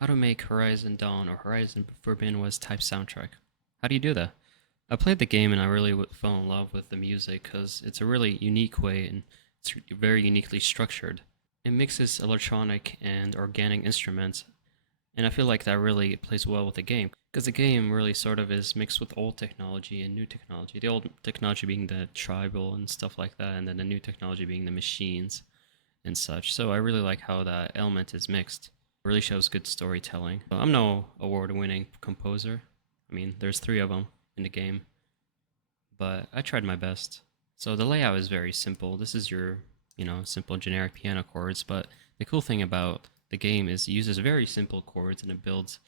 How to make Horizon Dawn or Horizon Forbidden West type soundtrack. How do you do that? I played the game and I really fell in love with the music because it's a really unique way and it's very uniquely structured. It mixes electronic and organic instruments, and I feel like that really plays well with the game because the game really sort of is mixed with old technology and new technology. The old technology being the tribal and stuff like that, and then the new technology being the machines and such. So I really like how that element is mixed. It really shows good storytelling. I'm no award-winning composer. I mean, there's three of them in the game, but I tried my best. So the layout is very simple. This is your, simple generic piano chords, but the cool thing about the game is it uses very simple chords and it builds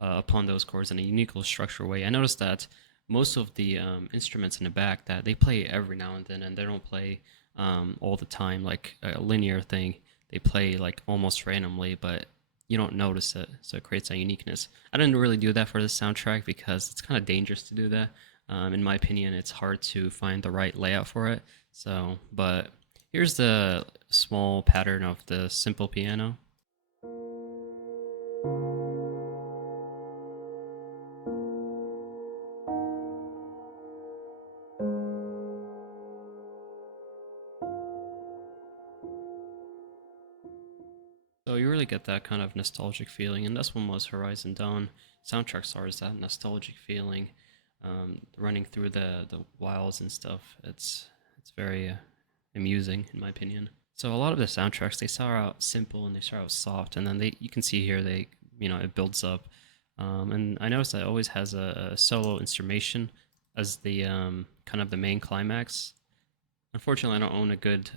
upon those chords in a unique structural way. I noticed that most of the instruments in the back that they play every now and then, and they don't play all the time like a linear thing. They play like almost randomly, but you don't notice it, so it creates a uniqueness. I didn't really do that for the soundtrack because it's kind of dangerous to do that. In my opinion, it's hard to find the right layout for it. So, but here's the small pattern of the simple piano. So you really get that kind of nostalgic feeling, and that's what most Horizon Dawn soundtracks are, is that nostalgic feeling, running through the wilds and stuff. It's very amusing in my opinion. So a lot of the soundtracks they start out simple and they start out soft, and then they you can see here they it builds up, and I noticed that it always has a solo instrumentation as the kind of the main climax. Unfortunately, I don't own a good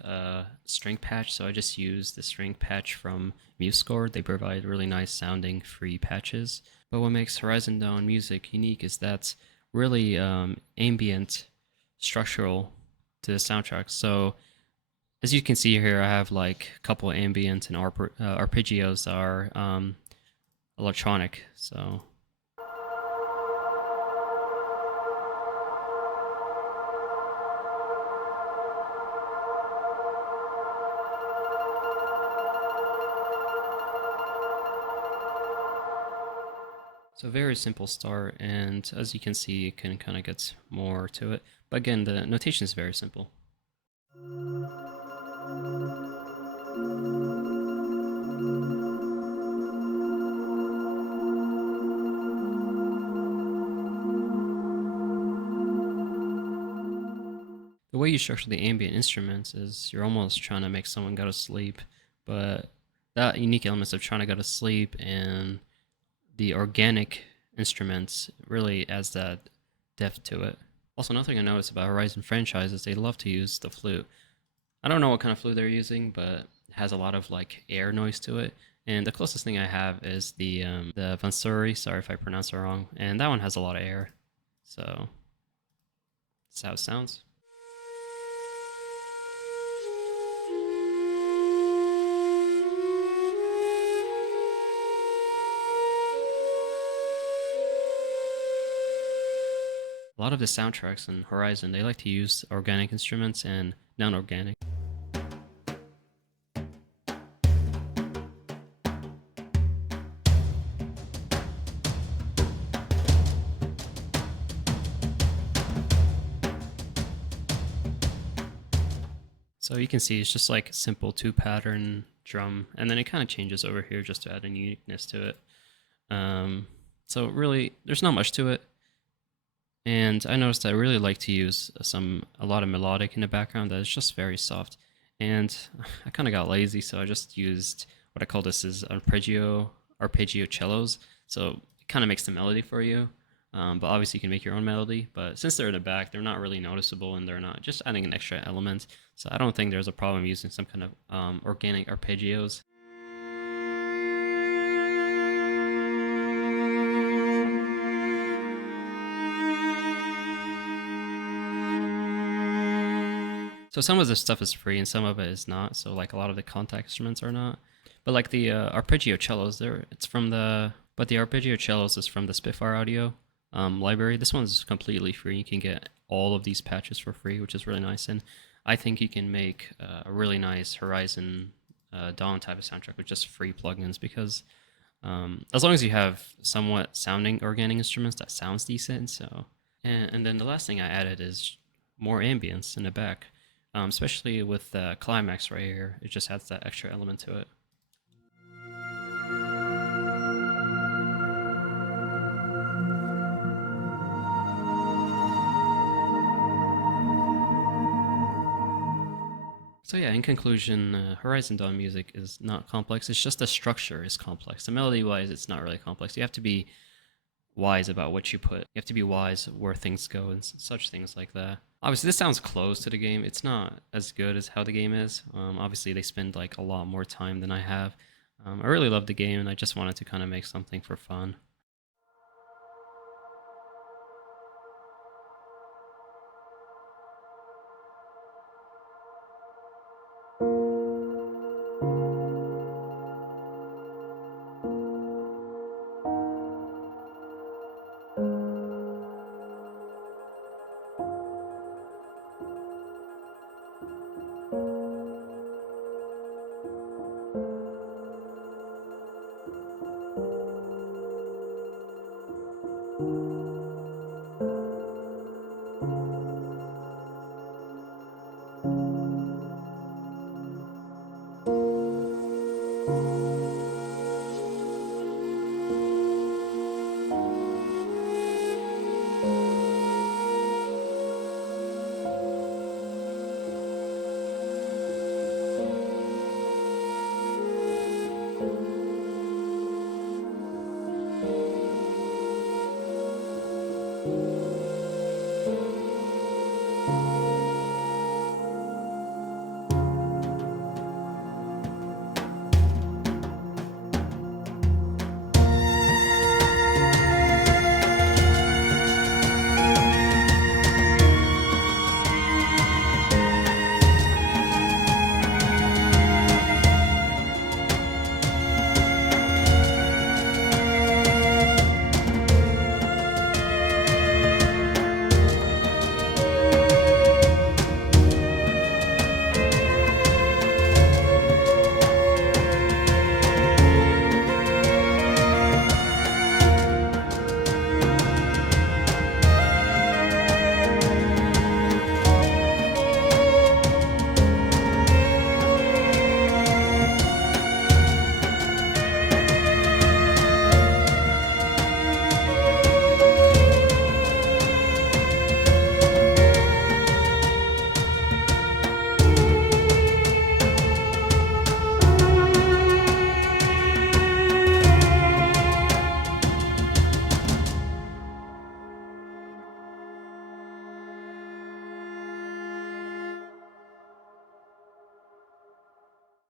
string patch, so I just use the string patch from MuseScore. They provide really nice sounding free patches. But what makes Horizon Dawn music unique is that's really ambient structural to the soundtrack. So as you can see here, I have like a couple ambient and arpeggios that are electronic. So very simple start, and as you can see, it can kind of get more to it. But again, the notation is very simple. The way you structure the ambient instruments is you're almost trying to make someone go to sleep, but that unique elements of trying to go to sleep and the organic instruments really adds that depth to it. Also, another thing I noticed about Horizon franchise is they love to use the flute. I don't know what kind of flute they're using, but it has a lot of like air noise to it. And the closest thing I have is the Vansuri. Sorry if I pronounce it wrong. And that one has a lot of air, so that's how it sounds. A lot of the soundtracks in Horizon they like to use organic instruments and non-organic. So you can see it's just like a simple two pattern drum, and then it kind of changes over here just to add a uniqueness to it. Um, so really, there's not much to it. And I noticed I really like to use a lot of melodic in the background that is just very soft. And I kind of got lazy, so I just used what I call this is arpeggio cellos. So it kind of makes the melody for you. But obviously you can make your own melody. But since they're in the back, they're not really noticeable and they're not just adding an extra element. So I don't think there's a problem using some kind of organic arpeggios. So some of the stuff is free and some of it is not. So like a lot of the contact instruments are not. But like the arpeggio cellos, but the arpeggio cellos is from the Spitfire Audio library. This one's completely free. You can get all of these patches for free, which is really nice. And I think you can make a really nice Horizon Dawn type of soundtrack with just free plugins because As long as you have somewhat sounding organic instruments that sounds decent. So, and then the last thing I added is more ambience in the back, especially with the climax right here. It just adds that extra element to it. So yeah, in conclusion, Horizon Dawn music is not complex. It's just the structure is complex. The melody wise, it's not really complex. You have to be wise about what you put. You have to be wise where things go and such things like that. Obviously, this sounds close to the game. It's not as good as how the game is. Obviously, they spend like a lot more time than I have. I really love the game, and I just wanted to kind of make something for fun.